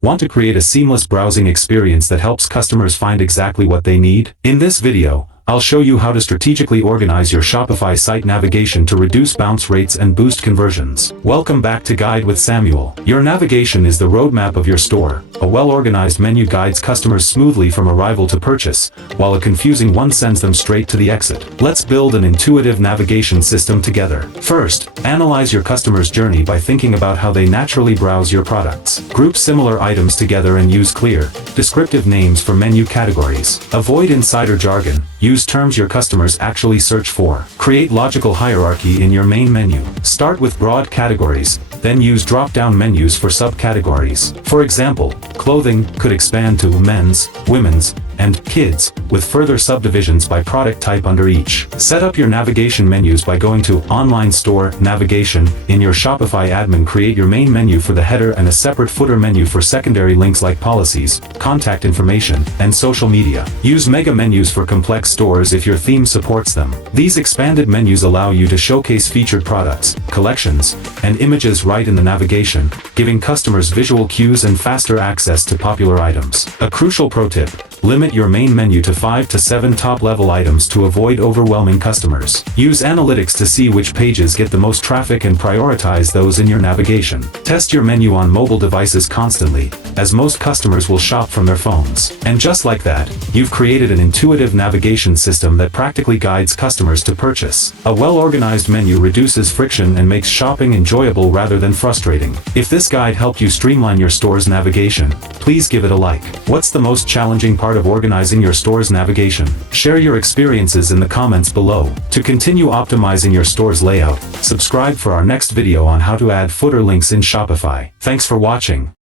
Want to create a seamless browsing experience that helps customers find exactly what they need? In this video, I'll show you how to strategically organize your Shopify site navigation to reduce bounce rates and boost conversions. Welcome back to Guide with Samuel. Your navigation is the roadmap of your store. A well-organized menu guides customers smoothly from arrival to purchase, while a confusing one sends them straight to the exit. Let's build an intuitive navigation system together. First, analyze your customer's journey by thinking about how they naturally browse your products. Group similar items together and use clear, descriptive names for menu categories. Avoid insider jargon. Use terms your customers actually search for. Create logical hierarchy in your main menu. Start with broad categories, then use drop-down menus for subcategories. For example, clothing could expand to men's, women's, and kids, with further subdivisions by product type under each. Set up your navigation menus by going to Online Store, Navigation. In your Shopify admin, create your main menu for the header and a separate footer menu for secondary links like policies, contact information, and social media. Use mega menus for complex stores if your theme supports them. These expanded menus allow you to showcase featured products, collections, and images right in the navigation, giving customers visual cues and faster access to popular items. A crucial pro tip: limit your main menu to 5 to 7 top-level items to avoid overwhelming customers. Use analytics to see which pages get the most traffic and prioritize those in your navigation. Test your menu on mobile devices constantly, as most customers will shop from their phones. And just like that, you've created an intuitive navigation system that practically guides customers to purchase. A well-organized menu reduces friction and makes shopping enjoyable rather than frustrating. If this guide helped you streamline your store's navigation, please give it a like. What's the most challenging part of organizing your store's navigation? Share your experiences in the comments below. To continue optimizing your store's layout, subscribe for our next video on how to add footer links in Shopify. Thanks for watching.